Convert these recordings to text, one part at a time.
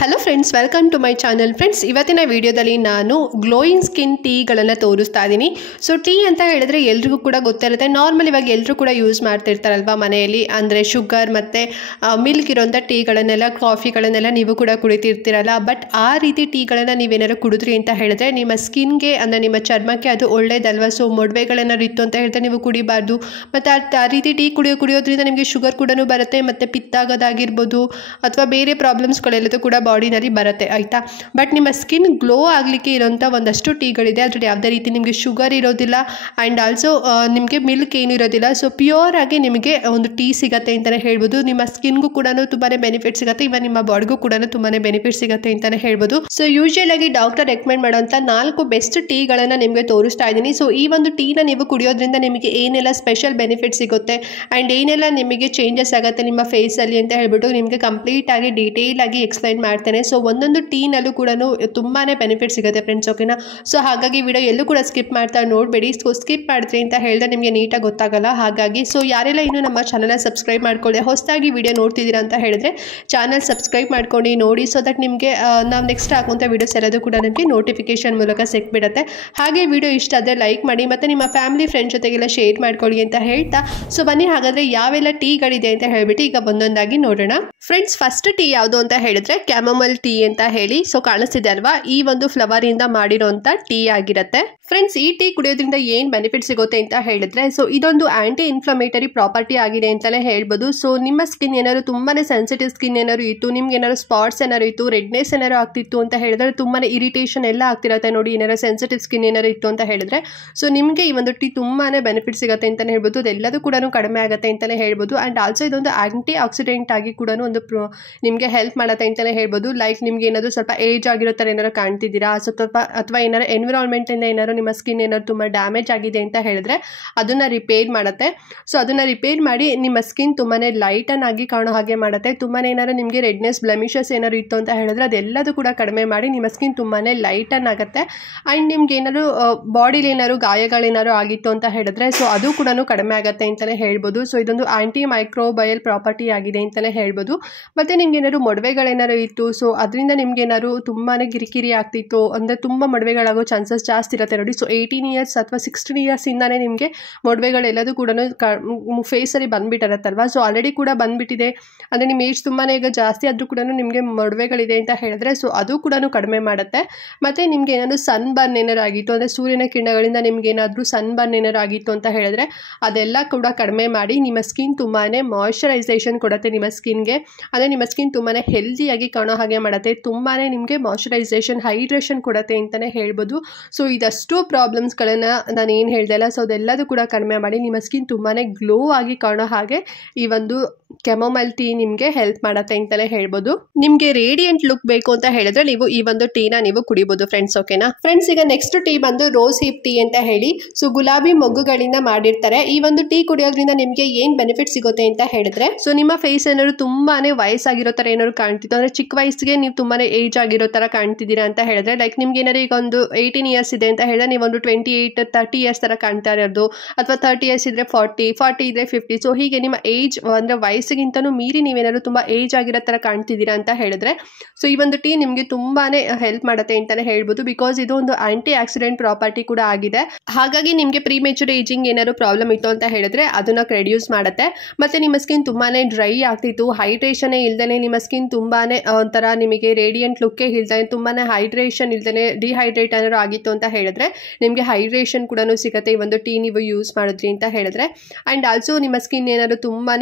Hello friends, welcome to my channel. Friends, ಇವತ್ತಿನ ವಿಡಿಯೋದಲ್ಲಿ ನಾನು ಗ್ಲೋಯಿಂಗ್ ಸ್ಕಿನ್ ಟೀಗಳನ್ನು ತೋರಿಸ್ತಾ ಇದ್ದೀನಿ. ಸೊ ಟೀ ಅಂತ ಹೇಳಿದ್ರೆ ಎಲ್ರಿಗೂ ಕೂಡ ಗೊತ್ತಿರುತ್ತೆ. ನಾರ್ಮಲ್ ಇವಾಗ ಎಲ್ಲರೂ ಕೂಡ ಯೂಸ್ ಮಾಡ್ತಿರ್ತಾರಲ್ವ ಮನೆಯಲ್ಲಿ, ಅಂದರೆ ಶುಗರ್ ಮತ್ತು ಮಿಲ್ಕ್ ಇರೋಂಥ ಟೀಗಳನ್ನೆಲ್ಲ, ಕಾಫಿಗಳನ್ನೆಲ್ಲ ನೀವು ಕೂಡ ಕುಡಿತಿರ್ತೀರಲ್ಲ. ಬಟ್ ಆ ರೀತಿ ಟೀಗಳನ್ನು ನೀವೇನಾದ್ರು ಕುಡಿದ್ರಿ ಅಂತ ಹೇಳಿದ್ರೆ ನಿಮ್ಮ ಸ್ಕಿನ್ಗೆ, ಅಂದರೆ ನಿಮ್ಮ ಚರ್ಮಕ್ಕೆ ಅದು ಒಳ್ಳೇದಲ್ವ. ಸೊ ಮೊಡವೆಗಳೇನಾದ್ರು ಇತ್ತು ಅಂತ ಹೇಳಿದ್ರೆ ನೀವು ಕುಡಿಬಾರ್ದು. ಮತ್ತು ಆ ರೀತಿ ಟೀ ಕುಡಿಯೋದ್ರಿಂದ ನಿಮಗೆ ಶುಗರ್ ಕೂಡ ಬರುತ್ತೆ, ಮತ್ತು ಪಿತ್ತಾಗೋದಾಗಿರ್ಬೋದು ಅಥವಾ ಬೇರೆ ಪ್ರಾಬ್ಲಮ್ಸ್ಗಳೆಲ್ಲದೂ ಕೂಡ ಬಾಡಿನಲ್ಲಿ ಬರುತ್ತೆ, ಆಯಿತಾ. ಬಟ್ ನಿಮ್ಮ ಸ್ಕಿನ್ ಗ್ಲೋ ಆಗಲಿಕ್ಕೆ ಇರೋಂಥ ಒಂದಷ್ಟು ಟೀಗಳಿದೆ. ಅದರಲ್ಲಿ ಯಾವುದೇ ರೀತಿ ನಿಮಗೆ ಶುಗರ್ ಇರೋದಿಲ್ಲ ಆ್ಯಂಡ್ ಆಲ್ಸೋ ನಿಮಗೆ ಮಿಲ್ಕ್ ಏನು ಇರೋದಿಲ್ಲ. ಸೊ ಪ್ಯೂರ್ ಆಗಿ ನಿಮಗೆ ಒಂದು ಟೀ ಸಿಗುತ್ತೆ ಅಂತಲೇ ಹೇಳ್ಬೋದು. ನಿಮ್ಮ ಸ್ಕಿನ್ಗೂ ಕೂಡ ತುಂಬಾ ಬೆನಿಫಿಟ್ ಸಿಗುತ್ತೆ, ಇವನ್ ನಿಮ್ಮ ಬಾಡಿಗೂ ಕೂಡ ತುಂಬಾ ಬೆನಿಫಿಟ್ ಸಿಗುತ್ತೆ ಅಂತಲೇ ಹೇಳ್ಬೋದು. ಸೊ ಯೂಶುವಲ್ ಆಗಿ ಡಾಕ್ಟರ್ ರೆಕಮೆಂಡ್ ಮಾಡೋಂಥ 4 ಬೆಸ್ಟ್ ಟೀಗಳನ್ನು ನಿಮಗೆ ತೋರಿಸ್ತಾ ಇದ್ದೀನಿ. ಸೊ ಈ ಒಂದು ಟೀನ ನೀವು ಕುಡಿಯೋದ್ರಿಂದ ನಿಮಗೆ ಏನೆಲ್ಲ ಸ್ಪೆಷಲ್ ಬೆನಿಫಿಟ್ ಸಿಗುತ್ತೆ ಆ್ಯಂಡ್ ಏನೆಲ್ಲ ನಿಮಗೆ ಚೇಂಜಸ್ ಆಗುತ್ತೆ ನಿಮ್ಮ ಫೇಸಲ್ಲಿ ಅಂತ ಹೇಳ್ಬಿಟ್ಟು ನಿಮಗೆ ಕಂಪ್ಲೀಟ್ ಆಗಿ ಡೀಟೇಲ್ ಆಗಿ ಎಕ್ಸ್ಪ್ಲೈನ್ ಮಾಡ್ತೇನೆ. ಸೊ ಒಂದೊಂದು ಟೀನಲ್ಲೂ ಕೂಡ ತುಂಬಾ ಬೆನಿಫಿಟ್ ಸಿಗುತ್ತೆ ಫ್ರೆಂಡ್ಸ್, ಓಕೆನಾ. ಸೊ ಹಾಗಾಗಿ ವಿಡಿಯೋ ಎಲ್ಲೂ ಕೂಡ ಸ್ಕಿಪ್ ಮಾಡ್ತಾ ನೋಡಬೇಡಿ. ಸೊ ಸ್ಕಿಪ್ ಮಾಡಿದ್ರಿ ಅಂತ ಹೇಳಿದ್ರೆ ನಿಮಗೆ ನೀಟಾಗಿ ಗೊತ್ತಾಗಲ್ಲ. ಹಾಗಾಗಿ ಸೊ ಯಾರೆಲ್ಲ ಇನ್ನೂ ನಮ್ಮ ಚಾನಲ್ನ ಸಬ್ಸ್ಕ್ರೈಬ್ ಮಾಡ್ಕೊಳ್ಳಿ, ಹೊಸದಾಗಿ ವಿಡಿಯೋ ನೋಡ್ತಿದ್ದೀರಾ ಅಂತ ಹೇಳಿದ್ರೆ ಚಾನಲ್ ಸಬ್ಸ್ಕ್ರೈಬ್ ಮಾಡ್ಕೊಂಡು ನೋಡಿ. ಸೊ ದಟ್ ನಿಮಗೆ ನಾವು ನೆಕ್ಸ್ಟ್ ಹಾಕುವಂಥ ವೀಡಿಯೋಸ್ ಎಲ್ಲದೂ ಕೂಡ ನಿಮಗೆ ನೋಟಿಫಿಕೇಶನ್ ಮೂಲಕ ಸಿಕ್ಬಿಡುತ್ತೆ. ಹಾಗೆ ವಿಡಿಯೋ ಇಷ್ಟ ಆದರೆ ಲೈಕ್ ಮಾಡಿ ಮತ್ತು ನಿಮ್ಮ ಫ್ಯಾಮಿಲಿ ಫ್ರೆಂಡ್ಸ್ ಜೊತೆಗೆಲ್ಲ ಶೇರ್ ಮಾಡ್ಕೊಳ್ಳಿ ಅಂತ ಹೇಳ್ತಾ, ಸೊ ಬನ್ನಿ ಹಾಗಾದರೆ ಯಾವೆಲ್ಲ ಟೀಗಳಿದೆ ಅಂತ ಹೇಳ್ಬಿಟ್ಟು ಈಗ ಒಂದೊಂದಾಗಿ ನೋಡೋಣ. ಫ್ರೆಂಡ್ಸ್, ಫಸ್ಟ್ ಟೀ ಯಾವುದು ಅಂತ ಹೇಳಿದ್ರೆ ಕ್ಯಾಮೊಮೈಲ್ ಟೀ ಅಂತ ಹೇಳಿ. ಸೊ ಕಾಣಿಸ್ತಿದೆ ಅಲ್ವಾ, ಈ ಒಂದು ಫ್ಲವರ್ ಇಂದ ಮಾಡಿರೋಂಥ ಟೀ ಆಗಿರುತ್ತೆ. ಫ್ರೆಂಡ್ಸ್, ಈ ಟೀ ಕುಡಿಯೋದ್ರಿಂದ ಏನು ಬೆನಿಫಿಟ್ ಸಿಗುತ್ತೆ ಅಂತ ಹೇಳಿದ್ರೆ, ಸೊ ಇದೊಂದು ಆಂಟಿ ಇನ್ಫ್ಲಮೇಟರಿ ಪ್ರಾಪರ್ಟಿ ಆಗಿದೆ ಅಂತಲೇ ಹೇಳ್ಬೋದು. ಸೊ ನಿಮ್ಮ ಸ್ಕಿನ್ ಏನಾದ್ರು ತುಂಬಾ ಸೆನ್ಸಿಟಿವ್ ಸ್ಕಿನ್ ಏನಾದ್ರು ಇತ್ತು, ನಿಮ್ಗೆ ಏನಾದ್ರು ಸ್ಪಾಟ್ಸ್ ಏನಾದ್ರು ಇತ್ತು, ರೆಡ್ನೆಸ್ ಏನಾದ್ರು ಆಗ್ತಿತ್ತು ಅಂತ ಹೇಳಿದ್ರೆ, ತುಂಬಾ ಇರಿಟೇಷನ್ ಎಲ್ಲ ಆಗ್ತಿರುತ್ತೆ ನೋಡಿ, ಏನಾದ್ರು ಸೆನ್ಸಿಟಿವ್ ಸ್ಕಿನ್ ಏನಾದ್ರು ಇತ್ತು ಅಂತ ಹೇಳಿದ್ರೆ, ಸೊ ನಿಮಗೆ ಈ ಒಂದು ಟೀ ತುಂಬಾ ಬೆನಿಫಿಟ್ ಸಿಗುತ್ತೆ ಅಂತಲೇ ಹೇಳ್ಬೋದು. ಅದೆಲ್ಲದೂ ಕೂಡ ಕಡಿಮೆ ಆಗುತ್ತೆ ಅಂತಲೇ ಹೇಳ್ಬೋದು. ಆ್ಯಂಡ್ ಆಲ್ಸೋ ಇದೊಂದು ಆಂಟಿ ಆಕ್ಸಿಡೆಂಟ್ ಆಗಿ ಕೂಡ ಒಂದು ನಿಮಗೆ ಹೆಲ್ಪ್ ಮಾಡುತ್ತೆ ಅಂತಲೇ ಹೇಳ್ಬೋದು. ಲೈಕ್ ನಿಮ್ಗೆ ಏನಾದರೂ ಸ್ವಲ್ಪ ಏಜ್ ಆಗಿರೋ ಥರ ಏನಾದ್ರು ಕಾಣ್ತಿದ್ದೀರಾ, ಅಥವಾ ಏನಾದ್ರು ಎನ್ವಿರಾನ್ಮೆಂಟಿಂದ ಏನಾದ್ರು ನಿಮ್ಮ ಸ್ಕಿನ್ ಏನಾದ್ರು ತುಂಬ ಡ್ಯಾಮೇಜ್ ಆಗಿದೆ ಅಂತ ಹೇಳಿದ್ರೆ ಅದನ್ನು ರಿಪೇರ್ ಮಾಡುತ್ತೆ. ಸೊ ಅದನ್ನು ರಿಪೇರ್ ಮಾಡಿ ನಿಮ್ಮ ಸ್ಕಿನ್ ತುಂಬಾ ಲೈಟನ್ ಆಗಿ ಕಾಣೋ ಹಾಗೆ ಮಾಡುತ್ತೆ. ತುಂಬಾ ಏನಾದ್ರು ನಿಮಗೆ ರೆಡ್ನೆಸ್, ಬ್ಲೆಮಿಷಸ್ ಏನಾದ್ರು ಇತ್ತು ಅಂತ ಹೇಳಿದ್ರೆ ಅದೆಲ್ಲದೂ ಕೂಡ ಕಡಿಮೆ ಮಾಡಿ ನಿಮ್ಮ ಸ್ಕಿನ್ ತುಂಬಾ ಲೈಟನ್ ಆಗುತ್ತೆ. ಆ್ಯಂಡ್ ನಿಮ್ಗೆ ಏನಾದ್ರು ಬಾಡಿಲಿ ಏನಾದ್ರು ಗಾಯಗಳೇನಾದ್ರು ಆಗಿತ್ತು ಅಂತ ಹೇಳಿದ್ರೆ ಸೊ ಅದು ಕೂಡ ಕಡಿಮೆ ಆಗುತ್ತೆ ಅಂತಲೇ ಹೇಳ್ಬೋದು. ಸೊ ಇದೊಂದು ಆಂಟಿ ಮೈಕ್ರೋಬಯಲ್ ಪ್ರಾಪರ್ಟಿ ಆಗಿದೆ ಅಂತಲೇ ಹೇಳ್ಬೋದು. ಮತ್ತು ನಿಮ್ಗೆ ಏನಾದ್ರು ಮೊಡವೆಗಳೇನಾದ್ರು ಇತ್ತು, ಸೊ ಅದರಿಂದ ನಿಮ್ಗೆ ಏನಾದ್ರು ತುಂಬಾ ಕಿರಿಕಿರಿ ಆಗ್ತಿತ್ತು ಅಂದರೆ ತುಂಬ ಮೊಡವೆಗಳಾಗೋ ಚಾನ್ಸಸ್ ಜಾಸ್ತಿ ಇರುತ್ತೆ ನೋಡಿ. ಸೊ 18 ಇಯರ್ಸ್ ಅಥವಾ 16 ಇಯರ್ಸಿಂದಾನೇ ನಿಮಗೆ ಮೊಡವೆಗಳೆಲ್ಲದೂ ಕೂಡ ಫೇಸಲ್ಲಿ ಬಂದುಬಿಟ್ಟಿರುತ್ತಲ್ವ. ಸೊ ಆಲ್ರೆಡಿ ಕೂಡ ಬಂದುಬಿಟ್ಟಿದೆ ಅಂದರೆ ನಿಮ್ಮ ಏಜ್ ತುಂಬಾ ಈಗ ಜಾಸ್ತಿ ಆದರೂ ಕೂಡ ನಿಮಗೆ ಮೊಡವೆಗಳಿದೆ ಅಂತ ಹೇಳಿದ್ರೆ ಸೊ ಅದು ಕೂಡ ಕಡಿಮೆ ಮಾಡುತ್ತೆ. ಮತ್ತು ನಿಮ್ಗೆ ಏನಾದರೂ ಸನ್ ಬರ್ನ್ ಏನಾರು ಆಗಿತ್ತು ಅಂದರೆ ಸೂರ್ಯನ ಕಿರಣಗಳಿಂದ ನಿಮ್ಗೆ ಏನಾದರೂ ಸನ್ ಬರ್ನ್ ಏನಾರು ಆಗಿತ್ತು ಅಂತ ಹೇಳಿದ್ರೆ ಅದೆಲ್ಲ ಕೂಡ ಕಡಿಮೆ ಮಾಡಿ ನಿಮ್ಮ ಸ್ಕಿನ್ ತುಂಬಾ ಮಾಯ್ಶ್ಚರೈಸೇಷನ್ ಕೊಡುತ್ತೆ ನಿಮ್ಮ ಸ್ಕಿನ್ಗೆ. ಅಂದರೆ ನಿಮ್ಮ ಸ್ಕಿನ್ ತುಂಬಾ ಹೆಲ್ದಿಯಾಗಿ ಕಾಣೋ ಹಾಗೆ ಮಾಡುತ್ತೆ, ತುಂಬಾ ನಿಮಗೆ ಮಾಯ್ಶ್ಚರೈಸೇಷನ್, ಹೈಡ್ರೇಷನ್ ಕೊಡುತ್ತೆ ಅಂತಲೇ ಹೇಳ್ಬೋದು. ಸೊ ಇದಷ್ಟು ಪ್ರಾಬ್ಲಮ್ಸ್ಗಳನ್ನು ನಾನು ಏನು ಹೇಳ್ದೆ ಅಲ್ಲ, ಸೊ ಅದೆಲ್ಲದೂ ಕೂಡ ಕಡಿಮೆ ಮಾಡಿ ನಿಮ್ಮ ಸ್ಕಿನ್ ತುಂಬಾ ಗ್ಲೋ ಆಗಿ ಕಾಣೋ ಹಾಗೆ ಈ ಒಂದು ಕ್ಯಾಮೊಮೈಲ್ ಟೀ ನಿಮಗೆ ಹೆಲ್ಪ್ ಮಾಡುತ್ತೆ ಅಂತಲೇ ಹೇಳ್ಬೋದು. ನಿಮಗೆ ರೇಡಿಯಂಟ್ ಲುಕ್ ಬೇಕು ಅಂತ ಹೇಳಿದ್ರೆ ನೀವು ಈ ಒಂದು ಟೀನ ನೀವು ಕುಡಿಬೋದು ಫ್ರೆಂಡ್ಸ್, ಓಕೆನಾ. ಫ್ರೆಂಡ್ಸ್, ಈಗ ನೆಕ್ಸ್ಟ್ ಟೀ ಬಂದು ರೋಸ್ ಹಿಪ್ ಟೀ ಅಂತ ಹೇಳಿ. ಸೊ ಗುಲಾಬಿ ಮೊಗ್ಗುಗಳಿಂದ ಮಾಡಿರ್ತಾರೆ. ಈ ಒಂದು ಟೀ ಕುಡಿಯೋದ್ರಿಂದ ನಿಮಗೆ ಏನು ಬೆನಿಫಿಟ್ ಸಿಗುತ್ತೆ ಅಂತ ಹೇಳಿದ್ರೆ, ಸೊ ನಿಮ್ಮ ಫೇಸ್ ಏನಾದ್ರು ತುಂಬಾ ವಯಸ್ಸಾಗಿರೋ ಥರ ಏನಾದ್ರು ಕಾಣ್ತಿತ್ತು ಅಂದರೆ ಚಿಕ್ಕ ವಯಸ್ಸಿಗೆ ನೀವು ತುಂಬಾ ಏಜ್ ಆಗಿರೋ ಥರ ಕಾಣ್ತಿದ್ದೀರಾ ಅಂತ ಹೇಳಿದ್ರೆ, ಲೈಕ್ ನಿಮ್ಗೆ ಏನಾದ್ರು ಈಗ ಒಂದು 18 ಇಯರ್ಸ್ ಇದೆ ಅಂತ ಹೇಳಿದ್ರೆ ನೀವೊಂದು 28, 30 ಇಯರ್ಸ್ ಥರ ಕಾಣ್ತಾ ಇರೋದು, ಅಥವಾ 30 ಇಯರ್ಸ್ ಇದ್ದರೆ 40 ಇದ್ದರೆ 50. ಸೊ ಹೀಗೆ ನಿಮ್ಮ ಏಜ್ ಅಂದರೆ ವಯಸ್ಸಿಗಿಂತನೂ ಮೀರಿ ನೀವೇನಾದ್ರು ತುಂಬ ಏಜ್ ಆಗಿರೋ ಥರ ಕಾಣ್ತಿದ್ದೀರಾ ಅಂತ ಹೇಳಿದ್ರೆ ಸೊ ಈ ಒಂದು ಟೀ ನಿಮಗೆ ತುಂಬಾ ಹೆಲ್ಪ್ ಮಾಡುತ್ತೆ ಅಂತಲೇ ಹೇಳ್ಬೋದು. ಬಿಕಾಸ್ ಇದು ಒಂದು ಆಂಟಿ ಆಕ್ಸಿಡೆಂಟ್ ಪ್ರಾಪರ್ಟಿ ಕೂಡ ಆಗಿದೆ. ಹಾಗಾಗಿ ನಿಮಗೆ ಪ್ರೀಮೆಚೂರ್ ಏಜಿಂಗ್ ಏನಾದ್ರು ಪ್ರಾಬ್ಲಮ್ ಇತ್ತು ಅಂತ ಹೇಳಿದ್ರೆ ಅದನ್ನು ರೆಡ್ಯೂಸ್ ಮಾಡುತ್ತೆ. ಮತ್ತು ನಿಮ್ಮ ಸ್ಕಿನ್ ತುಂಬಾ ಡ್ರೈ ಆಗ್ತಿತ್ತು, ಹೈಡ್ರೇಷನ್ ಇಲ್ದೇ ನಿಮ್ಮ ಸ್ಕಿನ್ ತುಂಬಾ ಒಂಥರ ನಿಮಗೆ ರೇಡಿಯಂಟ್ ಲುಕ್ಕೇ ಇಲ್ದೇ, ತುಂಬಾ ಹೈಡ್ರೇಷನ್ ಇಲ್ದೇ ಡಿಹೈಡ್ರೇಟ್ ಏನಾದ್ರು ಆಗಿತ್ತು ಅಂತ ಹೇಳಿದ್ರೆ ನಿಮಗೆ ಹೈಡ್ರೇಷನ್ ಕೂಡ ಸಿಗುತ್ತೆ ಈ ಒಂದು ಟೀ ನೀವು ಯೂಸ್ ಮಾಡಿದ್ರಿ ಅಂತ ಹೇಳಿದ್ರೆ. ಆ್ಯಂಡ್ ಆಲ್ಸೋ ನಿಮ್ಮ ಸ್ಕಿನ್ ಏನಾದ್ರು ತುಂಬಾ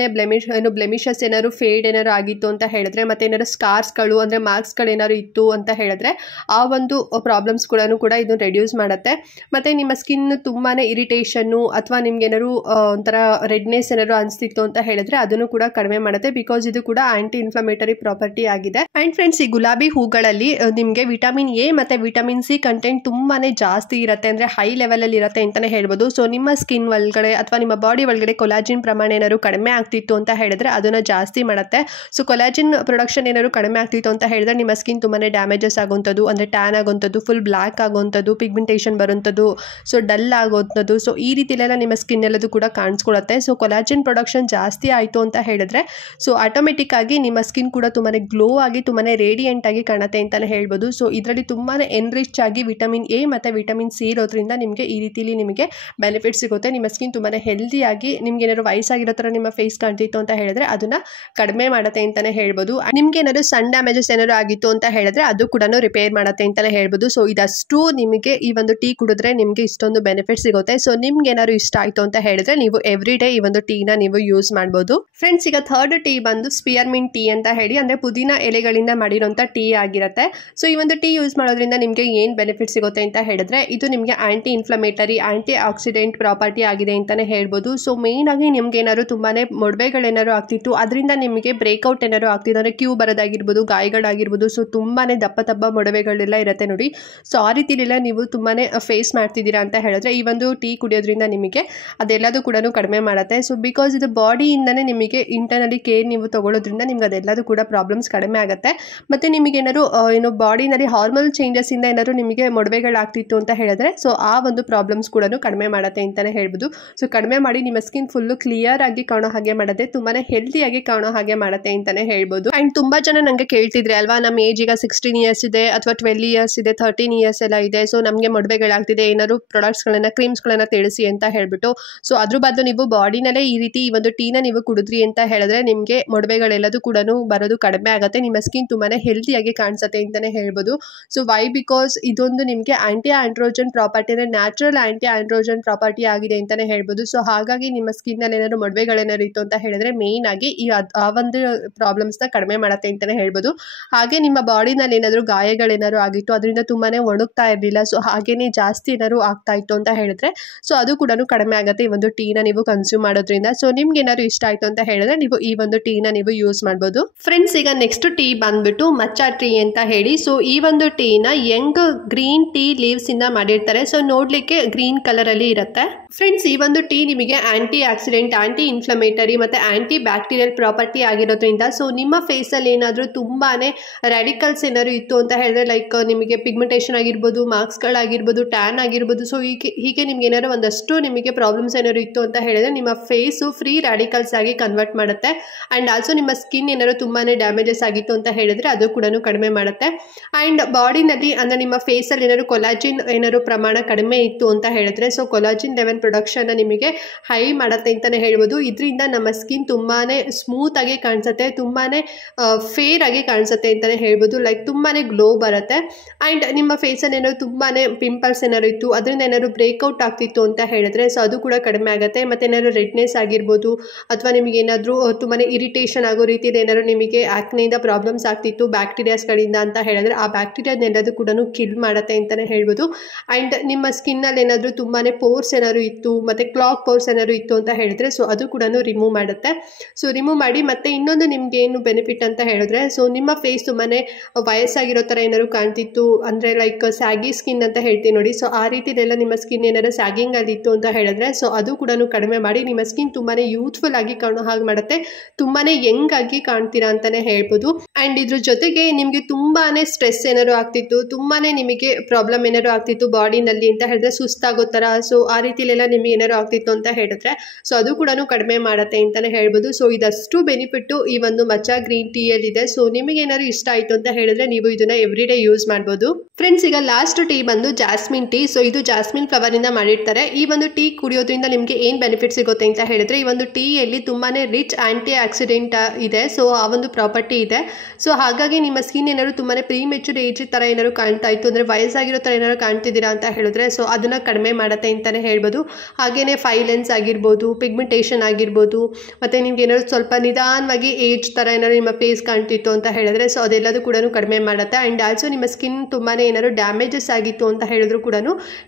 ಬ್ಲೆಮಿಷಸ್ ಏನಾದ್ರು ಫೇಡ್ ಏನಾದ್ರು ಆಗಿತ್ತು ಅಂತ ಹೇಳಿದ್ರೆ, ಮತ್ತು ಏನಾದ್ರು ಸ್ಕಾರ್ಸ್ಗಳು ಅಂದರೆ ಮಾರ್ಕ್ಸ್ಗಳು ಏನಾದ್ರು ಇತ್ತು ಅಂತ ಹೇಳಿದ್ರೆ ಆ ಒಂದು ಪ್ರಾಬ್ಲಮ್ಸ್ ಕೂಡ ಇದನ್ನು ರೆಡ್ಯೂಸ್ ಮಾಡುತ್ತೆ. ಮತ್ತು ನಿಮ್ಮ ಸ್ಕಿನ್ ತುಂಬಾ ಇರಿಟೇಷನ್ನು ಅಥವಾ ನಿಮ್ಗೆ ಏನಾದ್ರು ಒಂಥರ ರೆಡ್ನೆಸ್ ಏನಾದ್ರು ಅನಿಸ್ತಿತ್ತು ಅಂತ ಹೇಳಿದ್ರೆ ಅದನ್ನು ಕೂಡ ಕಡಿಮೆ ಮಾಡುತ್ತೆ. ಬಿಕಾಸ್ ಇದು ಕೂಡ ಆಂಟಿ ಇನ್ಫ್ಲಮೇಟರಿ ಪ್ರಾಪರ್ಟಿ ಆಗಿದೆ. ಆ್ಯಂಡ್ ಫ್ರೆಂಡ್ಸ್, ಈ ಗುಲಾಬಿ ಹೂಗಳಲ್ಲಿ ನಿಮಗೆ ವಿಟಮಿನ್ ಎ ಮತ್ತು ವಿಟಮಿನ್ ಸಿ ಕಂಟೆಂಟ್ ತುಂಬಾ ಜಾಸ್ತಿ ಇರುತ್ತೆ, ಅಂದರೆ ಹೈ ಲೆವೆಲಲ್ಲಿ ಇರುತ್ತೆ ಅಂತಲೇ ಹೇಳ್ಬೋದು. ಸೊ ನಿಮ್ಮ ಸ್ಕಿನ್ ಒಳಗಡೆ ಅಥವಾ ನಿಮ್ಮ ಬಾಡಿ ಒಳಗಡೆ ಕೊಲಾಜಿನ್ ಪ್ರಮಾಣ ಏನಾದ್ರು ಕಡಿಮೆ ಆಗ್ತಿತ್ತು ಅಂತ ಹೇಳಿದ್ರೆ ಹೇಳಿದ್ರೆ ಅದನ್ನು ಜಾಸ್ತಿ ಮಾಡುತ್ತೆ. ಸೊ ಕೊಲಾಜಿನ್ ಪ್ರೊಡಕ್ಷನ್ ಏನಾದ್ರು ಕಡಿಮೆ ಆಗ್ತಿತ್ತು ಅಂತ ಹೇಳಿದ್ರೆ ನಿಮ್ಮ ಸ್ಕಿನ್ ತುಂಬಾ ಡ್ಯಾಮೇಜಸ್ ಆಗುವಂಥದ್ದು, ಅಂದರೆ ಟ್ಯಾನ್ ಆಗುವಂಥದ್ದು, ಫುಲ್ ಬ್ಲ್ಯಾಕ್ ಆಗುವಂಥದ್ದು, ಪಿಗ್ಮೆಂಟೇಷನ್ ಬರುವಂಥದ್ದು, ಸೊ ಡಲ್ ಆಗುವಂಥದ್ದು, ಸೊ ಈ ರೀತಿಲೆಲ್ಲ ನಿಮ್ಮ ಸ್ಕಿನ್ ಎಲ್ಲದು ಕೂಡ ಕಾಣಿಸ್ಕೊಳ್ಳುತ್ತೆ. ಸೊ ಕೊಲಾಜಿನ್ ಪ್ರೊಡಕ್ಷನ್ ಜಾಸ್ತಿ ಆಯಿತು ಅಂತ ಹೇಳಿದ್ರೆ ಸೊ ಆಟೋಮೆಟಿಕ್ ಆಗಿ ನಿಮ್ಮ ಸ್ಕಿನ್ ಕೂಡ ತುಂಬಾ ಗ್ಲೋ ಆಗಿ ತುಂಬಾ ರೇಡಿಯಂಟ್ ಆಗಿ ಕಾಣುತ್ತೆ ಅಂತಲೇ ಹೇಳ್ಬೋದು. ಸೊ ಇದರಲ್ಲಿ ತುಂಬಾ ಎನ್ರಿಚ್ ಆಗಿ ವಿಟಮಿನ್ ಎ ಮತ್ತು ವಿಟಮಿನ್ ಸಿ ಇರೋದ್ರಿಂದ ನಿಮಗೆ ಈ ರೀತಿಲಿ ನಿಮಗೆ ಬೆನಿಫಿಟ್ ಸಿಗುತ್ತೆ. ನಿಮ್ಮ ಸ್ಕಿನ್ ತುಂಬಾ ಹೆಲ್ದಿಯಾಗಿ, ನಿಮ್ಗೆ ಏನಾದ್ರು ವಯಸ್ಸಾಗಿರೋ ಥರ ನಿಮ್ಮ ಫೇಸ್ ಕಾಣ್ತಿತ್ತು ಅಂತ ಹೇಳಿದ್ರೆ ಅದನ್ನ ಕಡಿಮೆ ಮಾಡುತ್ತೆ ಅಂತಲೇ ಹೇಳ್ಬೋದು. ನಿಮ್ಗೆ ಏನಾದ್ರು ಸನ್ ಡ್ಯಾಮೇಜಸ್ ಏನಾದ್ರು ಆಗಿತ್ತು ಅಂತ ಹೇಳಿದ್ರೆ ಅದು ಕೂಡ ರಿಪೇರ್ ಮಾಡುತ್ತೆ ಅಂತಲೇ ಹೇಳ್ಬೋದು. ಸೊ ಇದಷ್ಟು ನಿಮಗೆ ಈ ಒಂದು ಟೀ ಕುಡಿದ್ರೆ ನಿಮಗೆ ಇಷ್ಟೊಂದು ಬೆನಿಫಿಟ್ ಸಿಗುತ್ತೆ. ಸೊ ನಿಮ್ಗೆ ಏನಾದ್ರು ಇಷ್ಟ ಆಯಿತು ಅಂತ ಹೇಳಿದ್ರೆ ನೀವು ಎವ್ರಿ ಡೇ ಈ ಒಂದು ಟೀನ ನೀವು ಯೂಸ್ ಮಾಡ್ಬೋದು. ಫ್ರೆಂಡ್ಸ್, ಈಗ ಥರ್ಡ್ ಟೀ ಬಂದು ಸ್ಪಿಯರ್ಮಿಂಟ್ ಟೀ ಅಂತ ಹೇಳಿ, ಅಂದರೆ ಪುದೀನ ಎಲೆಗಳಿಂದ ಮಾಡಿರೋಂಥ ಟೀ ಆಗಿರುತ್ತೆ. ಸೊ ಈ ಒಂದು ಟೀ ಯೂಸ್ ಮಾಡೋದ್ರಿಂದ ನಿಮಗೆ ಏನು ಬೆನಿಫಿಟ್ ಸಿಗುತ್ತೆ ಅಂತ ಹೇಳಿದ್ರೆ ಇದು ನಿಮಗೆ anti inflammatory, antioxidant property ಆಗಿದೆ ಅಂತಲೇ ಹೇಳ್ಬೋದು. ಸೊ ಮೇನ್ ಆಗಿ ನಿಮ್ಗೆ ಏನಾದ್ರು ತುಂಬಾ ಮೊಡವೆಗಳೇನಾದ್ರು ಆಗ್ತಿತ್ತು, ಅದರಿಂದ ನಿಮಗೆ ಬ್ರೇಕ್ಔಟ್ ಏನಾದ್ರು ಆಗ್ತಿತ್ತು, ಅಂದರೆ ಕ್ಯೂ ಬರೋದಾಗಿರ್ಬೋದು, ಗಾಯಗಳಾಗಿರ್ಬೋದು, ಸೊ ತುಂಬಾ ದಪ್ಪ ದಪ್ಪ ಮೊಡವೆಗಳೆಲ್ಲ ಇರುತ್ತೆ ನೋಡಿ. ಸೊ ಆ ರೀತಿಲೆಲ್ಲ ನೀವು ತುಂಬಾ ಫೇಸ್ ಮಾಡ್ತಿದ್ದೀರಾ ಅಂತ ಹೇಳಿದ್ರೆ ಈ ಒಂದು ಟೀ ಕುಡಿಯೋದ್ರಿಂದ ನಿಮಗೆ ಅದೆಲ್ಲದೂ ಕೂಡ ಕಡಿಮೆ ಮಾಡುತ್ತೆ. ಸೊ ಬಿಕಾಸ್ ಇದು ಬಾಡಿಯಿಂದನೇ ನಿಮಗೆ ಇಂಟರ್ನಲಿ ಕೇರ್ ನೀವು ತಗೊಳ್ಳೋದ್ರಿಂದ ನಿಮ್ಗೆ ಅದೆಲ್ಲದೂ ಕೂಡ ಪ್ರಾಬ್ಲಮ್ಸ್ ಕಡಿಮೆ ಆಗುತ್ತೆ. ಮತ್ತು ನಿಮಗೇನಾದ್ರು ಏನು ಬಾಡಿನಲ್ಲಿ ಹಾರ್ಮೋನಲ್ ಚೇಂಜಸ್ಸಿಂದ ಏನಾದ್ರು ನಿಮಗೆ ಮೊಡವೆಗಳಾಗ್ತಿತ್ತು ಅಂತ ಹೇಳಿದ್ರೆ ಸೊ ಆ ಒಂದು ಪ್ರಾಬ್ಲಮ್ಸ್ ಕೂಡ ಕಡಿಮೆ ಮಾಡುತ್ತೆ ಅಂತಲೇ ಹೇಳ್ಬೋದು. ಸೊ ಕಡಿಮೆ ಮಾಡಿ ನಿಮ್ಮ ಸ್ಕಿನ್ ಫುಲ್ಲು ಕ್ಲಿಯರ್ ಆಗಿ ಕಾಣೋ ಹಾಗೆ ಮಾಡುತ್ತೆ, ತುಂಬಾ ಹೆಲ್ದಿಯಾಗಿ ಕಾಣೋ ಹಾಗೆ ಮಾಡುತ್ತೆ ಅಂತಲೇ ಹೇಳ್ಬೋದು. ಆ್ಯಂಡ್ ತುಂಬ ಜನ ನನಗೆ ಕೇಳ್ತಿದ್ರೆ ಅಲ್ವಾ, ನಮ್ಮ ಏಜ್ ಈಗ 16 ಇಯರ್ಸ್ ಇದೆ ಅಥವಾ 12 ಇಯರ್ಸ್ ಇದೆ, 13 ಇಯರ್ಸ್ ಎಲ್ಲ ಇದೆ, ಸೊ ನಮಗೆ ಮೊಡವೆಗಳಾಗ್ತಿದೆ, ಏನಾದ್ರು ಪ್ರಾಡಕ್ಟ್ಸ್ಗಳನ್ನು ಕ್ರೀಮ್ಸ್ಗಳನ್ನು ತಿಳಿಸಿ ಅಂತ ಹೇಳ್ಬಿಟ್ಟು. ಸೊ ಅದ್ರ ಬದಲು ನೀವು ಬಾಡಿನಲ್ಲೇ ಈ ರೀತಿ ಈ ಒಂದು ಟೀನ ನೀವು ಕುಡಿದ್ರಿ ಅಂತ ಹೇಳಿದ್ರೆ ನಿಮಗೆ ಮೊಡವೆಗಳೆಲ್ಲದೂ ಕೂಡ ಬರೋದು ಕಡಿಮೆ ಆಗುತ್ತೆ, ನಿಮ್ಮ ಸ್ಕಿನ್ ತುಂಬಾ ಹೆಲ್ದಿಯಾಗಿ ಕಾಣಿಸುತ್ತೆ ಅಂತಲೇ ಹೇಳ್ಬೋದು. ಸೊ ವೈ ಬಿಕಾಸ್ ಇದೊಂದು ನಿಮಗೆ ಆಂಟಿ ಆಂಡ್ರೋಜನ್ ಪ್ರಾಪರ್ಟಿ, ಅಂದರೆ ನ್ಯಾಚುರಲ್ ಆಂಟಿ ಆಂಡ್ರೋಜನ್ ಪ್ರಾಪರ್ಟಿ ಆಗಿದೆ ಅಂತಲೇ ಹೇಳ್ಬೋದು. ಸೊ ಹಾಗಾಗಿ ನಿಮ್ಮ ಸ್ಕಿನ್ನಲ್ಲಿ ಏನಾದ್ರು ಮೊಡವೆಗಳೇನಾದ್ರು ಇತ್ತು ಅಂತ ಹೇಳಿದ್ರೆ ಮೇಯ್ನ್ ಆಗಿ ಆ ಒಂದು ಪ್ರಾಬ್ಲಮ್ಸ್ನ ಕಡಿಮೆ ಮಾಡುತ್ತೆ ಅಂತಲೇ ಹೇಳ್ಬೋದು. ಹಾಗೆ ನಿಮ್ಮ ಬಾಡಿನಲ್ಲಿ ಏನಾದರೂ ಗಾಯಗಳೇನಾದ್ರು ಆಗಿತ್ತು, ಅದರಿಂದ ತುಂಬಾ ಒಣಗ್ತಾ ಇರಲಿಲ್ಲ, ಸೊ ಹಾಗೇನೆ ಜಾಸ್ತಿ ಏನಾದ್ರು ಆಗ್ತಾ ಇತ್ತು ಅಂತ ಹೇಳಿದ್ರೆ ಸೊ ಅದು ಕೂಡ ಕಡಿಮೆ ಆಗುತ್ತೆ ಈ ಒಂದು ಟೀನ ನೀವು ಕನ್ಸ್ಯೂಮ್ ಮಾಡೋದ್ರಿಂದ. ಸೊ ನಿಮ್ಗೆ ಏನಾದ್ರು ಇಷ್ಟ ಆಯಿತು ಅಂತ ಹೇಳಿದ್ರೆ ನೀವು ಈ ಒಂದು ಟೀನ ನೀವು ಯೂಸ್ ಮಾಡ್ಬೋದು. ಫ್ರೆಂಡ್ಸ್, ಈಗ ನೆಕ್ಸ್ಟ್ ಟೀ ಬಂದ್ಬಿಟ್ಟು ಮಚ್ಚಾ ಟೀ ಅಂತ ಹೇಳಿ. ಸೊ ಈ ಒಂದು ಟೀನ ಯಂಗ್ ಗ್ರೀನ್ ಟೀ ಲೀವ್ಸ್ ಇಂದ ಮಾಡಿರ್ತಾರೆ. ಸೊ ನೋಡ್ಲಿಕ್ಕೆ ಗ್ರೀನ್ ಕಲರ್ ಅಲ್ಲಿ ಇರುತ್ತೆ. ಫ್ರೆಂಡ್ಸ್, ಈ ಒಂದು ಟೀ ನಿಮಗೆ ಆಂಟಿ ಆಕ್ಸಿಡೆಂಟ್, ಆಂಟಿ ಇನ್ಫ್ಲಮೇಟರಿ ಮತ್ತೆ ಆಂಟಿ ಬ್ಯಾಕ್ಟೀರಿಯಲ್ ಪ್ರಾಪರ್ಟಿ ಆಗಿರೋದ್ರಿಂದ ಸೊ ನಿಮ್ಮ ಫೇಸಲ್ಲಿ ಏನಾದರೂ ತುಂಬಾನೇ ರ್ಯಾಡಿಕಲ್ಸ್ ಏನಾದ್ರು ಇತ್ತು ಅಂತ ಹೇಳಿದ್ರೆ ಲೈಕ್ ನಿಮಗೆ ಪಿಗ್ಮೆಂಟೇಷನ್ ಆಗಿರ್ಬೋದು, ಮಾರ್ಕ್ಸ್ಗಳಾಗಿರ್ಬೋದು, ಟ್ಯಾನ್ ಆಗಿರ್ಬೋದು, ಸೊ ಹೀಗೆ ನಿಮ್ಗೆ ಏನಾದ್ರು ಒಂದಷ್ಟು ನಿಮಗೆ ಪ್ರಾಬ್ಲಮ್ಸ್ ಏನಾದ್ರು ಇತ್ತು ಅಂತ ಹೇಳಿದ್ರೆ ನಿಮ್ಮ ಫೇಸು ಫ್ರೀ ರ್ಯಾಡಿಕಲ್ಸ್ ಆಗಿ ಕನ್ವರ್ಟ್ ಮಾಡುತ್ತೆ. ಆ್ಯಂಡ್ ಆಲ್ಸೋ ನಿಮ್ಮ ಸ್ಕಿನ್ ಏನಾದ್ರು ತುಂಬಾ ಡ್ಯಾಮೇಜಸ್ ಆಗಿತ್ತು ಅಂತ ಹೇಳಿದ್ರೆ ಅದು ಕೂಡ ಕಡಿಮೆ ಮಾಡುತ್ತೆ. ಆ್ಯಂಡ್ ಬಾಡಿನಲ್ಲಿ ಅಂದರೆ ನಿಮ್ಮ ಫೇಸಲ್ಲಿ ಏನಾದ್ರು ಕೊಲಾಜಿನ್ ಏನಾದ್ರು ಪ್ರಮಾಣ ಕಡಿಮೆ ಇತ್ತು ಅಂತ ಹೇಳಿದ್ರೆ ಸೊ ಕೊಲಾಜಿನ್ ಲೆವೆಲ್ ಪ್ರೊಡಕ್ಷನ್ನ ನಿಮಗೆ ಹೈ ಮಾಡುತ್ತೆ ಅಂತಲೇ ಹೇಳ್ಬೋದು. ಇದರಿಂದ ನಮ್ಮ ಸ್ಕಿನ್ ತುಂಬಾ ಸ್ಮೂತ್ ಆಗಿ ಕಾಣಿಸುತ್ತೆ, ತುಂಬಾ ಫೇರ್ ಆಗಿ ಕಾಣಿಸುತ್ತೆ ಅಂತಲೇ ಹೇಳ್ಬೋದು. ಲೈಕ್ ತುಂಬಾ ಗ್ಲೋ ಬರುತ್ತೆ. ಆ್ಯಂಡ್ ನಿಮ್ಮ ಫೇಸಲ್ಲಿ ಏನಾದ್ರು ತುಂಬಾ ಪಿಂಪಲ್ಸ್ ಏನಾದ್ರು ಇತ್ತು, ಅದರಿಂದ ಏನಾದ್ರು ಬ್ರೇಕ್ಔಟ್ ಆಗ್ತಿತ್ತು ಅಂತ ಹೇಳಿದ್ರೆ ಸೊ ಅದು ಕೂಡ ಕಡಿಮೆ ಆಗುತ್ತೆ. ಮತ್ತು ಏನಾದ್ರು ರೆಡ್ನೆಸ್ ಆಗಿರ್ಬೋದು ಅಥವಾ ನಿಮಗೆ ಏನಾದರೂ ತುಂಬಾ ಇರಿಟೇಷನ್ ಆಗೋ ರೀತಿಯಲ್ಲಿ ಏನಾದ್ರು ನಿಮಗೆ ಆಕ್ನೆಯಿಂದ ಪ್ರಾಬ್ಲಮ್ಸ್ ಆಗ್ತಿತ್ತು ಬ್ಯಾಕ್ಟೀರಿಯಾಸ್ಗಳಿಂದ ಅಂತ ಹೇಳಿದ್ರೆ ಆ ಬ್ಯಾಕ್ಟೀರಿಯಾದನ್ನೆಲ್ಲದೂ ಕೂಡ ಕಿಲ್ ಮಾಡುತ್ತೆ ಅಂತಲೇ ಹೇಳ್ಬೋದು. ಆ್ಯಂಡ್ ನಿಮ್ಮ ಸ್ಕಿನ್ನಲ್ಲಿ ಏನಾದರೂ ತುಂಬಾ ಪೋರ್ಸ್ ಏನಾದ್ರು ಇತ್ತು ಮತ್ತು ಕ್ಲಾಕ್ ಪೋರ್ಸ್ ಏನಾದ್ರು ಇತ್ತು ಅಂತ ಹೇಳಿದ್ರೆ ಸೊ ಅದು ಕೂಡ ರಿಮೂವ್ ಮಾಡುತ್ತೆ. ಸೊ ರಿಮೂವ್ ಮಾಡಿ ಮತ್ತು ಇನ್ನೊಂದು ನಿಮ್ಗೆ ಏನು ಬೆನಿಫಿಟ್ ಅಂತ ಹೇಳಿದ್ರೆ ಸೊ ನಿಮ್ಮ ಫೇಸ್ ತುಂಬಾ ವಯಸ್ಸಾಗಿರೋ ಥರ ಏನಾದ್ರು ಕಾಣ್ತಿತ್ತು, ಅಂದರೆ ಲೈಕ್ ಸ್ಯಾಗಿ ಸ್ಕಿನ್ ಅಂತ ಹೇಳ್ತೀವಿ ನೋಡಿ, ಸೊ ಆ ರೀತಿಲೆಲ್ಲ ನಿಮ್ಮ ಸ್ಕಿನ್ ಏನಾದ್ರು ಸ್ಯಾಗಿಂಗ್ ಅಲ್ಲಿ ಇತ್ತು ಅಂತ ಹೇಳಿದ್ರೆ ಸೊ ಅದು ಕೂಡ ಕಡಿಮೆ ಮಾಡಿ ನಿಮ್ಮ ಸ್ಕಿನ್ ತುಂಬಾ ಯೂತ್ಫುಲ್ ಆಗಿ ಕಾಣೋ ಹಾಗೆ ಮಾಡುತ್ತೆ, ತುಂಬಾ ಯಂಗ್ ಆಗಿ ಕಾಣ್ತೀರಾ ಅಂತಲೇ ಹೇಳ್ಬೋದು. ಆ್ಯಂಡ್ ಇದ್ರ ಜೊತೆಗೆ ನಿಮಗೆ ತುಂಬಾ ಸ್ಟ್ರೆಸ್ ಏನಾದ್ರು ಆಗ್ತಿತ್ತು, ತುಂಬಾ ನಿಮಗೆ ಪ್ರಾಬ್ಲಮ್ ಏನಾದ್ರು ಆಗ್ತಿತ್ತು ಬಾಡಿನಲ್ಲಿ ಅಂತ ಹೇಳಿದ್ರೆ ಸುಸ್ತಾಗೋ ಥರ, ಸೊ ಆ ರೀತಿಲೆಲ್ಲ ನಿಮಗೆ ಏನಾದ್ರು ಆಗ್ತಿತ್ತು ಅಂತ ಹೇಳಿದ್ರೆ ಸೊ ಅದು ಕೂಡ ಕಡಿಮೆ ಮಾಡುತ್ತೆ ಅಂತಲೇ ಹೇಳ್ಬೋದು. ಸೊ ಇದಷ್ಟು ಬೆನಿಫಿಟ್ಟು ಈ ಒಂದು ಮಚ್ಚಾ ಗ್ರೀನ್ ಟೀಯಲ್ಲಿದೆ. ಸೊ ನಿಮಗೆ ಏನಾದ್ರು ಇಷ್ಟ ಆಯಿತು ಅಂತ ಹೇಳಿದ್ರೆ ನೀವು ಇದನ್ನ ಎವ್ರಿ ಡೇ ಯೂಸ್ ಮಾಡ್ಬೋದು. ಫ್ರೆಂಡ್ಸ್, ಈಗ ಲಾಸ್ಟ್ ಟೀ ಬಂದು ಜಾಸ್ಮಿನ್ ಟೀ. ಸೊ ಇದು ಜಾಸ್ಮಿನ್ ಫ್ಲವರ್ ಇಂದ ಮಾಡಿರ್ತಾರೆ. ಈ ಒಂದು ಟೀ ಕುಡಿಯೋದ್ರಿಂದ ನಿಮಗೆ ಏನು ಬೆನಿಫಿಟ್ ಸಿಗುತ್ತೆ ಅಂತ ಹೇಳಿದ್ರೆ ಈ ಒಂದು ಟೀಯಲ್ಲಿ ತುಂಬಾ ರಿಚ್ ಆಂಟಿ ಆಕ್ಸಿಡೆಂಟ್ ಇದೆ, ಸೊ ಆ ಒಂದು ಪ್ರಾಪರ್ಟಿ ಇದೆ. ಸೊ ಹಾಗಾಗಿ ನಿಮ್ಮ ಸ್ಕಿನ್ ಏನಾದ್ರು ತುಂಬಾ ಪ್ರೀಮೆಚೂರ್ ಏಜ್ ಥರ ಏನಾದ್ರು ಕಾಣ್ತಾ ಇತ್ತು, ಅಂದರೆ ವಯಸ್ಸಾಗಿರೋ ಥರ ಏನಾದ್ರು ಕಾಣ್ತಿದ್ದೀರಾ ಅಂತ ಹೇಳಿದ್ರೆ ಸೊ ಅದನ್ನು ಕಡಿಮೆ ಮಾಡುತ್ತೆ ಅಂತಲೇ ಹೇಳ್ಬೋದು. ಹಾಗೆಯೇ ಫೈಲೆನ್ಸ್ ಆಗಿರ್ಬೋದು, ಪಿಗ್ಮೆಂಟೇಷನ್ ಆಗಿರ್ಬೋದು, ಮತ್ತು ನಿಮ್ಗೆ ಏನಾದ್ರು ಸ್ವಲ್ಪ ನಿಧಾನವಾಗಿ ಏಜ್ ಥರ ಏನಾದ್ರು ನಿಮ್ಮ ಫೇಸ್ ಕಾಣ್ತಿತ್ತು ಅಂತ ಹೇಳಿದ್ರೆ ಸೊ ಅದೆಲ್ಲದೂ ಕೂಡ ಕಡಿಮೆ ಮಾಡುತ್ತೆ. ಆ್ಯಂಡ್ ಆಲ್ಸೋ ನಿಮ್ಮ ಸ್ಕಿನ್ ತುಂಬಾ ಏನಾದ್ರು ಡ್ಯಾಮೇಜಸ್ ಆಗಿತ್ತು ಅಂತ ಹೇಳಿದ್ರು ಕೂಡ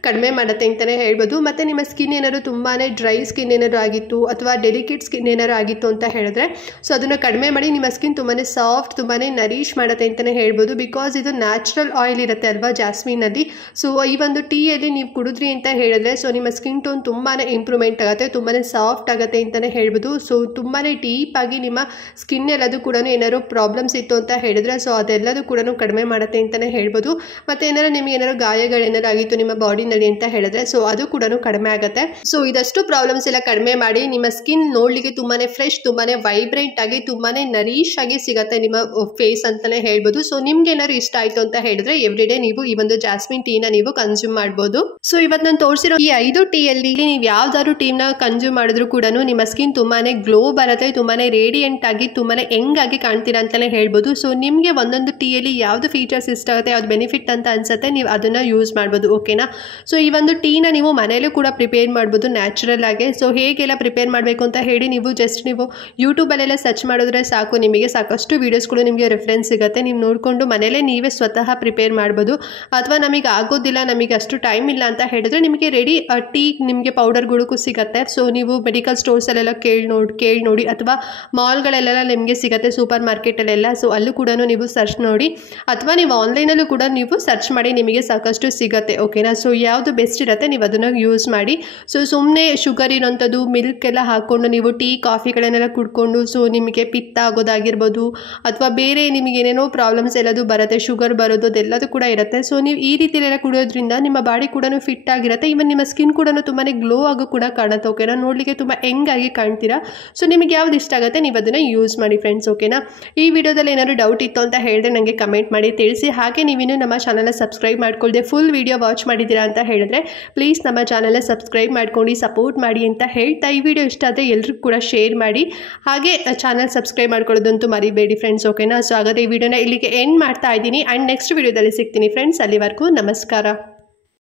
ಕಡಿಮೆ ಮಾಡುತ್ತೆ ಅಂತಲೇ ಹೇಳ್ಬೋದು. ಮತ್ತು ನಿಮ್ಮ ಸ್ಕಿನ್ ಏನಾದ್ರು ತುಂಬಾ ಡ್ರೈ ಸ್ಕಿನ್ ಏನಾದ್ರು ಆಗಿತ್ತು ಅಥವಾ ಡೆಲಿಕೇಟ್ ಸ್ಕಿನ್ ಏನಾದ್ರು ಆಗಿತ್ತು ಅಂತ ಹೇಳಿದ್ರೆ ಸೊ ಅದನ್ನು ಕಡಿಮೆ ಮಾಡಿ ನಿಮ್ಮ ಸ್ಕಿನ್ ತುಂಬಾ ಸಾಫ್ಟ್, ತುಂಬಾ ನರಿಶ್ ಮಾಡುತ್ತೆ ಅಂತಲೇ ಹೇಳ್ಬೋದು. ಬಿಕಾಸ್ ಇದು ನ್ಯಾಚುರಲ್ ಆಯಿಲ್ ಇರುತ್ತೆ ಅಲ್ವಾ ಜಾಸ್ಮಿನಲ್ಲಿ. ಸೊ ಈ ಒಂದು ಟೀಯಲ್ಲಿ ನೀವು ಕುಡಿದ್ರಿ ಅಂತ ಹೇಳಿದ್ರೆ ಸೊ ನಿಮ್ಮ ಸ್ಕಿನ್ ಟೋನ್ ತುಂಬಾ ಇಂಪ್ರೂವ್ಮೆಂಟ್ ಆಗುತ್ತೆ, ತುಂಬಾ ಸಾಫ್ಟ್ ಆಗುತ್ತೆ ಅಂತಲೇ ಹೇಳ್ಬೋದು. ಸೊ ತುಂಬಾ ಡೀಪಾಗಿ ನಿಮ್ಮ ಸ್ಕಿನ್ ಎಲ್ಲದು ಕೂಡ ಏನಾದ್ರು ಪ್ರಾಬ್ಲಮ್ಸ್ ಇತ್ತು ಅಂತ ಹೇಳಿದ್ರೆ ಸೊ ಅದೆಲ್ಲದೂ ಕೂಡ ಕಡಿಮೆ ಮಾಡುತ್ತೆ ಅಂತಲೇ ಹೇಳ್ಬೋದು. ಮತ್ತು ಏನಾದ್ರು ನಿಮಗೆ ಏನಾದ್ರು ಗಾಯಗಳೇನಾರು ಆಗಿತ್ತು ನಿಮ್ಮ ಬಾಡಿನಲ್ಲಿ ಅಂತ ಹೇಳಿದ್ರೆ ಸೊ ಅದು ಕೂಡ ಕಡಿಮೆ ಆಗುತ್ತೆ. ಸೊ ಇದಷ್ಟು ಪ್ರಾಬ್ಲಮ್ಸ್ ಎಲ್ಲ ಕಡಿಮೆ ಮಾಡಿ ನಿಮ್ಮ ಸ್ಕಿನ್ ನೋಡಲಿಕ್ಕೆ ತುಂಬಾ ಫ್ರೆಶ್, ತುಂಬಾ ವೈಬ್ರೆಂಟ್ ಆಗಿ, ತುಂಬಾ ನರೀಶ್ ಆಗಿ ಸಿಗುತ್ತೆ ನಿಮ್ಮ ಫೇಸ್ ಅಂತಲೇ ಹೇಳ್ಬೋದು. ಸೊ ನಿಮ್ಗೆ ಏನಾದ್ರು ಇಷ್ಟ ಆಯಿತು ಅಂತ ಹೇಳಿದ್ರೆ ಎವ್ರಿಡೇ ನೀವು ಈ ಒಂದು ಜಾಸ್ಮಿನ್ ಟೀನ ನೀವು ಕನ್ಸ್ಯೂಮ್ ಮಾಡ್ಬೋದು. ಸೊ ಇವತ್ತು ನಾನು ತೋರಿಸಿರೋ ಈ 5 ಟೀಯಲ್ಲಿ ನೀವು ಯಾವ್ದಾದ್ರು ಟೀನ ಕನ್ಸ್ಯೂಮ್ ಮಾಡಿದ್ರು ಕೂಡ ನಿಮ್ಮ ಸ್ಕಿನ್ ತುಂಬಾನೇ ಗ್ಲೋ ಬರುತ್ತೆ, ತುಂಬಾನೇ ರೇಡಿಯಂಟ್ ಆಗಿ, ತುಂಬಾನೇ ಯಂಗ್ ಆಗಿ ಕಾಣ್ತೀರಾ ಅಂತಲೇ ಹೇಳ್ಬೋದು. ಸೊ ನಿಮಗೆ ಒಂದೊಂದು ಟೀಯಲ್ಲಿ ಯಾವ್ದು ಫೀಚರ್ಸ್ ಇಷ್ಟ ಆಗುತ್ತೆ, ಯಾವ್ದು ಬೆನಿಫಿಟ್ ಅಂತ ಅನ್ಸುತ್ತೆ, ನೀವು ಅದನ್ನ ಯೂಸ್ ಮಾಡ್ಬೋದು. ಓಕೆನಾ. ಸೊ ಈ ಒಂದು ಟೀನ ನೀವು ಮನೆಯಲ್ಲೂ ಕೂಡ ಪ್ರಿಪೇರ್ ಮಾಡ್ಬೋದು ನ್ಯಾಚುರಲ್ ಆಗಿ. ಸೊ ಹೇಗೆಲ್ಲ ಪ್ರಿಪೇರ್ ಮಾಡಬೇಕು ಅಂತ ಹೇಳಿ ನೀವು ಜಸ್ಟ್ ನೀವು ಯೂಟ್ಯೂಬಲ್ಲೆಲ್ಲ ಸರ್ಚ್ ಮಾಡಿದ್ರೆ ಸಾಕು, ನಿಮಗೆ ಸಾಕಷ್ಟು ವೀಡಿಯೋಸ್ಗಳು ನಿಮಗೆ ರೆಫರೆನ್ಸ್ ಸಿಗುತ್ತೆ. ನೀವು ನೋಡಿಕೊಂಡು ಮನೆಯಲ್ಲೇ ನೀವೇ ಸ್ವತಃ ಪ್ರಿಪೇರ್ ಮಾಡ್ಬೋದು. ಅಥವಾ ನಮಗೆ ಆಗೋದಿಲ್ಲ, ನಮಗೆ ಅಷ್ಟು ಟೈಮ್ ಇಲ್ಲ ಅಂತ ಹೇಳಿದ್ರೆ ನಿಮಗೆ ರೆಡಿ ಟೀ ನಿಮಗೆ ಪೌಡರ್ಗಳು ಸಿಗುತ್ತೆ. ಸೊ ನೀವು ಮೆಡಿಕಲ್ ಸ್ಟೋರ್ಸಲ್ಲೆಲ್ಲ ಕೇಳಿ ನೋಡಿ ಅಥವಾ ಮಾಲ್ಗಳಲ್ಲೆಲ್ಲ ನಿಮಗೆ ಸಿಗುತ್ತೆ, ಸೂಪರ್ ಮಾರ್ಕೆಟಲ್ಲೆಲ್ಲ. ಸೊ ಅಲ್ಲೂ ಕೂಡ ನೀವು ಸರ್ಚ್ ನೋಡಿ ಅಥವಾ ನೀವು ಆನ್ಲೈನಲ್ಲೂ ಕೂಡ ನೀವು ಸರ್ಚ್ ಮಾಡಿ, ನಿಮಗೆ ಸಾಕಷ್ಟು ಸಿಗುತ್ತೆ. ಓಕೆನಾ. ಸೊ ಯಾವುದು ಬೆಸ್ಟ್ ಇರುತ್ತೆ ನೀವು ಅದನ್ನು ಯೂಸ್ ಮಾಡಿ. ಸೊ ಸುಮ್ಮನೆ ಶುಗರ್ ಇರೋಂಥದ್ದು ಮಿಲ್ಕ್ ಎಲ್ಲ ಹಾಕ್ಕೊಂಡು ನೀವು ಟೀ ಕಾಫಿಗಳನ್ನೆಲ್ಲ ಕುಡ್ಕೊಂಡು ಸೊ ನಿಮಗೆ ಪಿತ್ತ ಆಗೋದಾಗಿರ್ಬೋದು ಅಥವಾ ಬೇರೆ ನಿಮಗೆ ಏನೇನೋ ಪ್ರಾಬ್ಲಮ್ಸ್ ಎಲ್ಲದು ಬರುತ್ತೆ, ಶುಗರ್ ಬರೋದು ಅದೆಲ್ಲದು ಕೂಡ ಇರುತ್ತೆ. ಸೊ ನೀವು ಈ ರೀತಿಯೆಲ್ಲ ಕುಡಿಯೋದ್ರಿಂದ ನಿಮ್ಮ ಬಾಡಿ ಕೂಡ ಫಿಟ್ ಆಗಿರುತ್ತೆ, ಇವನ್ ನಿಮ್ಮ ಸ್ಕಿನ್ ಕೂಡ ತುಂಬಾ ಗ್ಲೋ ಆಗೋ ಕೂಡ ಕಾಣುತ್ತೆ. ಓಕೆನಾ. ನೋಡಲಿಕ್ಕೆ ತುಂಬ ಯಂಗ್ ಆಗಿ ಕಾಣ್ತೀರಾ. ಸೊ ನಿಮಗೆ ಯಾವ್ದು ಇಷ್ಟ ಆಗುತ್ತೆ ನೀವು ಅದನ್ನು ಯೂಸ್ ಮಾಡಿ ಫ್ರೆಂಡ್ಸ್. ಓಕೆನಾ. ಈ ವಿಡಿಯೋದಲ್ಲಿ ಏನಾದ್ರು ಡೌಟ್ ಇತ್ತು ಅಂತ ಹೇಳಿದ್ರೆ ನನಗೆ ಕಮೆಂಟ್ ಮಾಡಿ ತಿಳಿಸಿ. ಹಾಗೆ ನೀವಿನ್ನೂ ನಮ್ಮ ಚಾನಲ್ನ ಸಬ್ಸ್ಕ್ರೈಬ್ ಮಾಡ್ಕೊಳ್ಳದೆ ಫುಲ್ ವಿಡಿಯೋ ವಾಚ್ ಮಾಡಿದ್ದೀರಾ ಅಂತ ಹೇಳಿದ್ರೆ ಪ್ಲೀಸ್ ನಮ್ಮ ಚಾನಲ್ನ ಸಬ್ಸ್ಕ್ರೈಬ್ ಮಾಡ್ಕೊಂಡು ಸಪೋರ್ಟ್ ಮಾಡಿ ಅಂತ ಹೇಳ್ತಾ, ಈ ವಿಡಿಯೋ ಇಷ್ಟ ಆದರೆ ಎಲ್ರಿಗೂ ಕೂಡ ಶೇರ್ ಮಾಡಿ. ಹಾಗೆ ಚಾನಲ್ ಸಬ್ಸ್ಕ್ರೈಬ್ ಮಾಡ್ಕೊಳ್ಳೋದಂತೂ ಮರಿಬೇಡಿ ಫ್ರೆಂಡ್ಸ್. ಓಕೆನಾ. ಸೊ ಹಾಗಾದರೆ ಈ ವಿಡಿಯೋನ ಇಲ್ಲಿಗೆ ಎಂಡ್ ಮಾಡ್ತಾ ಇದ್ದೀನಿ ಆ್ಯಂಡ್ ನೆಕ್ಸ್ಟ್ ವಿಡಿಯೋದಲ್ಲಿ ಸಿಗ್ತೀನಿ ಫ್ರೆಂಡ್ಸ್. ಅಲ್ಲಿವರೆಗೂ ನಮಸ್ಕಾರ.